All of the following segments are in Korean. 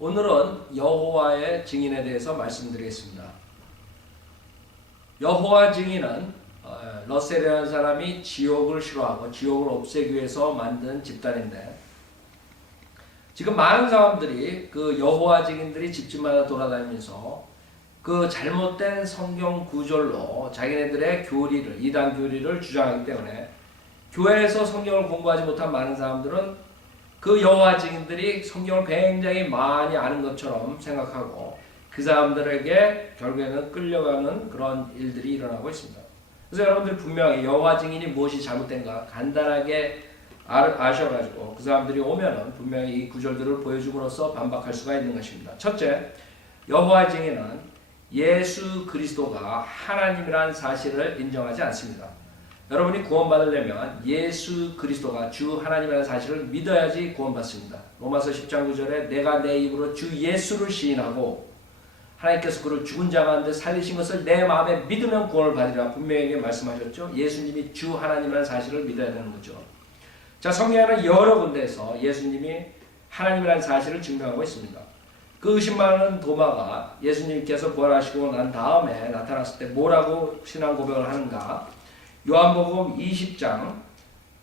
오늘은 여호와의 증인에 대해서 말씀드리겠습니다. 여호와 증인은 러셀이라는 사람이 지옥을 싫어하고 지옥을 없애기 위해서 만든 집단인데, 지금 많은 사람들이 그 여호와 증인들이 집집마다 돌아다니면서 그 잘못된 성경 구절로 자기네들의 교리를, 이단 교리를 주장하기 때문에 교회에서 성경을 공부하지 못한 많은 사람들은 그 여호와 증인들이 성경을 굉장히 많이 아는 것처럼 생각하고 그 사람들에게 결국에는 끌려가는 그런 일들이 일어나고 있습니다. 그래서 여러분들이 분명히 여호와 증인이 무엇이 잘못된가 간단하게 아셔가지고 그 사람들이 오면은 분명히 이 구절들을 보여줌으로써 반박할 수가 있는 것입니다. 첫째, 여호와 증인은 예수 그리스도가 하나님이라는 사실을 인정하지 않습니다. 여러분이 구원받으려면 예수 그리스도가 주 하나님이라는 사실을 믿어야지 구원받습니다. 로마서 10장 9절에 내가 내 입으로 주 예수를 시인하고 하나님께서 그를 죽은 자 가운데 살리신 것을 내 마음에 믿으면 구원을 받으리라 분명하게 말씀하셨죠. 예수님이 주 하나님이라는 사실을 믿어야 되는 거죠. 자, 성경에는 여러 군데에서 예수님이 하나님이라는 사실을 증명하고 있습니다. 그 의심 많은 도마가 예수님께서 부활하시고 난 다음에 나타났을 때 뭐라고 신앙 고백을 하는가? 요한복음 20장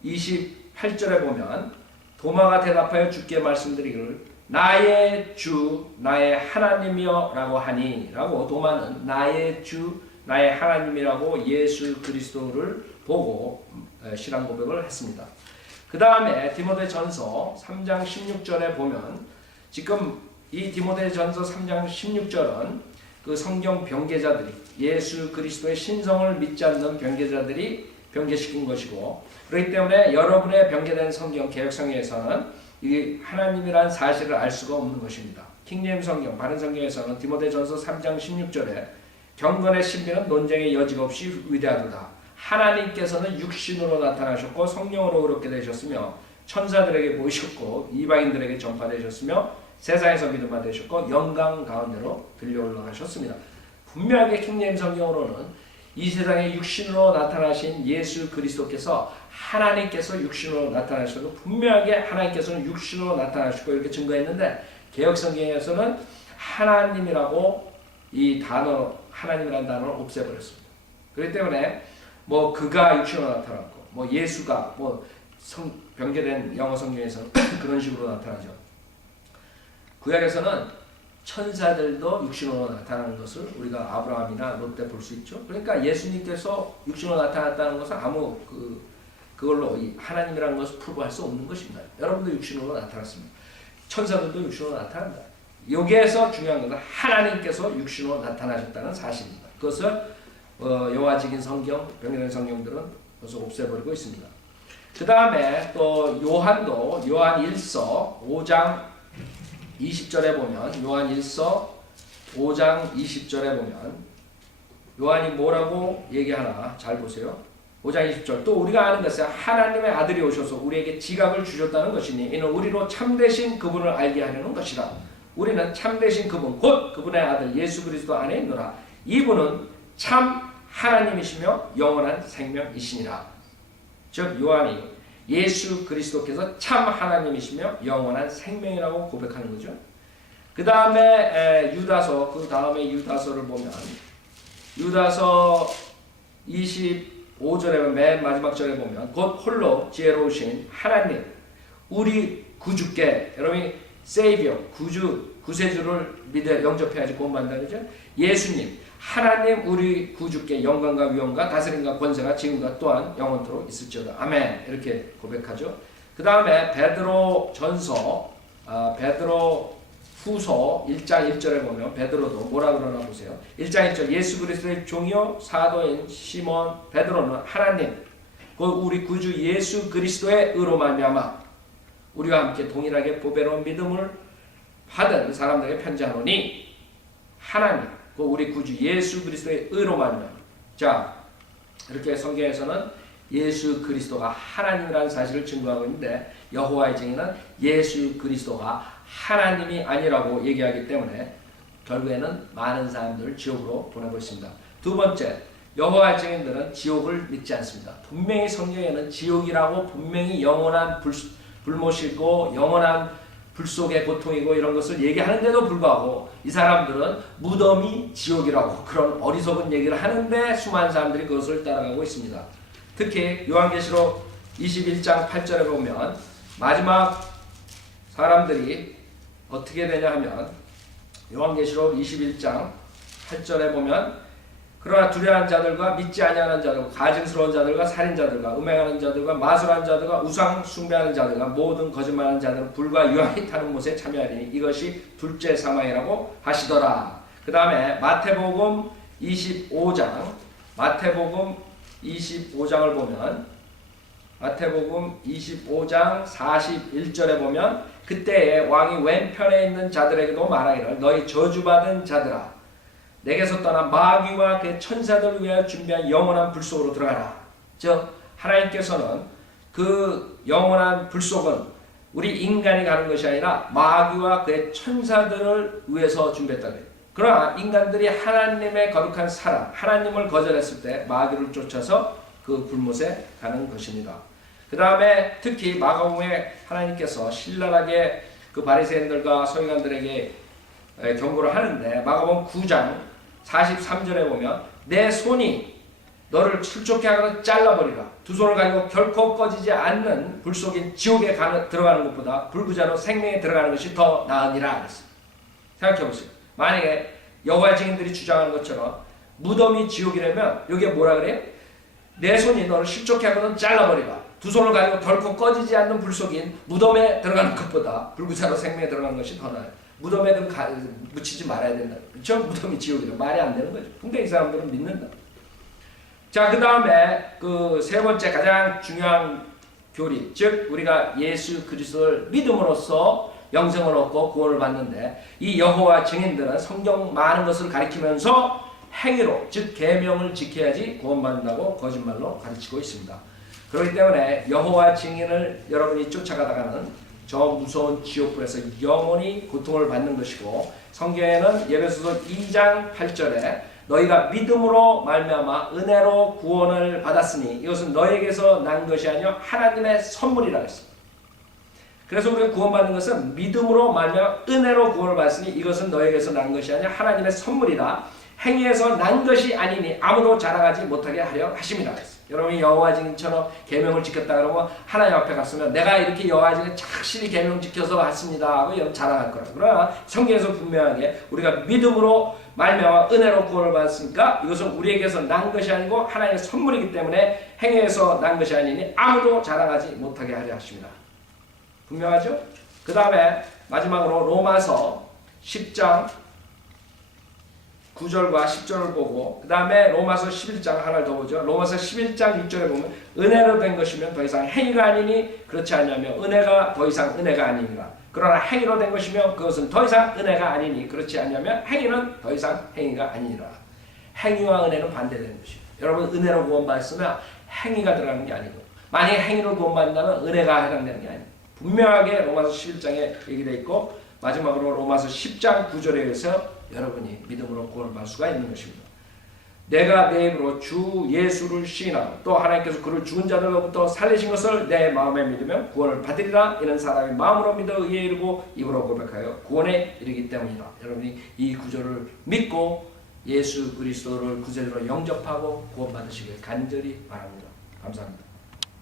28절에 보면 도마가 대답하여 주께 말씀드리기를 나의 주 나의 하나님이여 라고 하니 라고 도마는 나의 주 나의 하나님이라고 예수 그리스도를 보고 신앙 고백을 했습니다. 그 다음에 디모데전서 3장 16절에 보면 지금 이 디모데전서 3장 16절은 그 성경 변개자들이 예수 그리스도의 신성을 믿지 않는 변개자들이 변개시킨 것이고, 그렇기 때문에 여러분의 변개된 성경 개역성경에서는 이 하나님이란 사실을 알 수가 없는 것입니다. 킹제임스 성경 바른 성경에서는 디모데전서 3장 16절에 경건의 신비는 논쟁의 여지가 없이 위대하도다. 하나님께서는 육신으로 나타나셨고 성령으로 의롭게 되셨으며 천사들에게 보이셨고 이방인들에게 전파되셨으며 세상에서 믿음 받으셨고 영광 가운데로 들려 올라가셨습니다. 분명하게 킹제임스 성경으로는 이 세상에 육신으로 나타나신 예수 그리스도께서 하나님께서 육신으로 나타나셔도 분명하게 하나님께서는 육신으로 나타나시고 이렇게 증거했는데, 개역 성경에서는 하나님이라고 이 단어 하나님이라는 단어를 없애버렸습니다. 그렇기 때문에 뭐 그가 육신으로 나타났고 뭐 예수가 뭐 변개된 영어 성경에서는 그런 식으로 나타나죠. 구약에서는 천사들도 육신으로 나타나는 것을 우리가 아브라함이나 롯 때 볼 수 있죠. 그러니까 예수님께서 육신으로 나타났다는 것은 아무 그걸로 이 하나님이라는 것을 프로브할 수 없는 것입니다. 여러분도 육신으로 나타났습니다. 천사들도 육신으로 나타난다. 여기에서 중요한 것은 하나님께서 육신으로 나타나셨다는 사실입니다. 그것을 여호와 증인 성경, 변개된 성경들은 그것을 없애버리고 있습니다. 그 다음에 또 요한도 요한 1서 5장 20절에 보면 요한 1서 5장 20절에 보면 요한이 뭐라고 얘기하나 잘 보세요. 5장 20절 또 우리가 아는 것은 하나님의 아들이 오셔서 우리에게 지각을 주셨다는 것이니 이는 우리로 참되신 그분을 알게 하려는 것이라. 우리는 참되신 그분 곧 그분의 아들 예수 그리스도 안에 있노라. 이분은 참 하나님이시며 영원한 생명이시니라. 즉 요한이 예수 그리스도께서 참 하나님이시며 영원한 생명이라고 고백하는 거죠. 그 다음에 유다서, 그 다음에 유다서를 보면 유다서 25절에 맨 마지막 절에 보면 곧 홀로 지혜로우신 하나님 우리 구주께, 여러분이 세이비어 구세주를 믿어 영접해야지 구원받는다 그러죠. 예수님 하나님 우리 구주께 영광과 위엄과 다스림과 권세가 지금과 또한 영원토록 있을지어다. 아멘. 이렇게 고백하죠. 그 다음에 베드로 전서, 베드로 후서 1장 1절에 보면 베드로도 뭐라 그러나 보세요. 1장 1절 예수 그리스도의 종이요 사도인 시몬 베드로는 하나님 그 우리 구주 예수 그리스도의 의로 말미암아 우리와 함께 동일하게 보배로운 믿음을 받은 사람들에게 편지하노니 하나님 그 우리 구주 예수 그리스도의 의로 말미암아. 자, 이렇게 성경에서는 예수 그리스도가 하나님이라는 사실을 증거하고 있는데 여호와의 증인은 예수 그리스도가 하나님이 아니라고 얘기하기 때문에 결국에는 많은 사람들을 지옥으로 보내고 있습니다. 두 번째, 여호와의 증인들은 지옥을 믿지 않습니다. 분명히 성경에는 지옥이라고 분명히 영원한 불못이고 영원한 불속의 고통이고 이런 것을 얘기하는데도 불구하고 이 사람들은 무덤이 지옥이라고 그런 어리석은 얘기를 하는데 수많은 사람들이 그것을 따라가고 있습니다. 특히 요한계시록 21장 8절에 보면 마지막 사람들이 어떻게 되냐 하면 요한계시록 21장 8절에 보면 그러나 두려워하는 자들과 믿지 아니하는 자들과 가증스러운 자들과 살인자들과 음행하는 자들과 마술하는 자들과 우상 숭배하는 자들과 모든 거짓말하는 자들은 불과 유황이 타는 못에 참여하리니 이것이 둘째 사망이라고 하시더라. 그 다음에 마태복음 25장 보면 마태복음 25장 41절에 보면 그때에 왕이 왼편에 있는 자들에게도 말하기를 너희 저주받은 자들아 내게서 떠난 마귀와 그의 천사들을 위하여 준비한 영원한 불속으로 들어가라. 즉 하나님께서는 그 영원한 불속은 우리 인간이 가는 것이 아니라 마귀와 그의 천사들을 위해서 준비했다. 그러나 인간들이 하나님의 거룩한 사랑, 하나님을 거절했을 때 마귀를 쫓아서 그 불못에 가는 것입니다. 그 다음에 특히 마가복음에 하나님께서 신랄하게 그 바리새인들과 서기관들에게 경고를 하는데 마가복음 9장 43절에 보면 내 손이 너를 출족케 하거든 잘라버리라. 두 손을 가지고 결코 꺼지지 않는 불속인 지옥에 들어가는 것보다 불구자로 생명에 들어가는 것이 더 나으니라. 생각해보세요. 만약에 여호와 증인들이 주장하는 것처럼 무덤이 지옥이라면 여기에 뭐라 그래요? 내 손이 너를 실족케 하거든 잘라버리라. 두 손을 가지고 결코 꺼지지 않는 불속인 무덤에 들어가는 것보다 불구자로 생명에 들어가는 것이 더 나아요. 무덤에 묻히지 말아야 된다. 그렇죠? 무덤이 지옥이다. 말이 안 되는 거죠. 근데 이 사람들은 믿는다. 자, 그 다음에 그 세 번째 가장 중요한 교리, 즉 우리가 예수 그리스도를 믿음으로써 영생을 얻고 구원을 받는데 이 여호와 증인들은 성경 많은 것을 가리키면서 행위로, 즉 계명을 지켜야지 구원받는다고 거짓말로 가르치고 있습니다. 그렇기 때문에 여호와 증인을 여러분이 쫓아가다가는 저 무서운 지옥불에서 영원히 고통을 받는 것이고 성경에는 에베소서 2장 8절에 너희가 믿음으로 말미암아 은혜로 구원을 받았으니 이것은 너에게서 난 것이 아니요 하나님의 선물이라고 했습니다. 그래서 우리가 구원받는 것은 믿음으로 말미암아 은혜로 구원을 받았으니 이것은 너에게서 난 것이 아니요 하나님의 선물이라 행위에서 난 것이 아니니 아무도 자랑하지 못하게 하려 하심이라 했습니다. 여러분이 여호와 증인처럼 계명을 지켰다 그러면 하나님 앞에 갔으면 내가 이렇게 여호와 증인 착실히 계명 지켜서 왔습니다 하고 여러분 자랑할 거라고. 그러나 성경에서 분명하게 우리가 믿음으로 말미암아 은혜로 구원을 받았으니까 이것은 우리에게서 난 것이 아니고 하나님의 선물이기 때문에 행위에서 난 것이 아니니 아무도 자랑하지 못하게 하려 하십니다. 분명하죠? 그 다음에 마지막으로 로마서 10장 9절과 10절을 보고 그 다음에 로마서 11장 하나를 더 보죠. 로마서 11장 6절에 보면 은혜로 된 것이면 더 이상 행위가 아니니 그렇지 않냐며 은혜가 더 이상 은혜가 아니니라. 그러나 행위로 된 것이면 그것은 더 이상 은혜가 아니니 그렇지 않냐면 행위는 더 이상 행위가 아니니라. 행위와 은혜는 반대되는 것이에요. 여러분 은혜로 구원받았으면 행위가 들어가는 게 아니고 만약에 행위로 구원받는다면 은혜가 해당되는 게 아니에요. 분명하게 로마서 11장에 얘기되어 있고 마지막으로 로마서 10장 9절에 의해서 여러분이 믿음으로 구원을 받을 수가 있는 것입니다. 내가 내 입으로 주 예수를 시인하고 또 하나님께서 그를 죽은 자들로부터 살리신 것을 내 마음에 믿으면 구원을 받으리라. 이는 사람이 마음으로 믿어 의에 이르고 입으로 고백하여 구원에 이르기 때문이다. 여러분이 이 구절을 믿고 예수 그리스도를 구세주로 영접하고 구원받으시길 간절히 바랍니다. 감사합니다.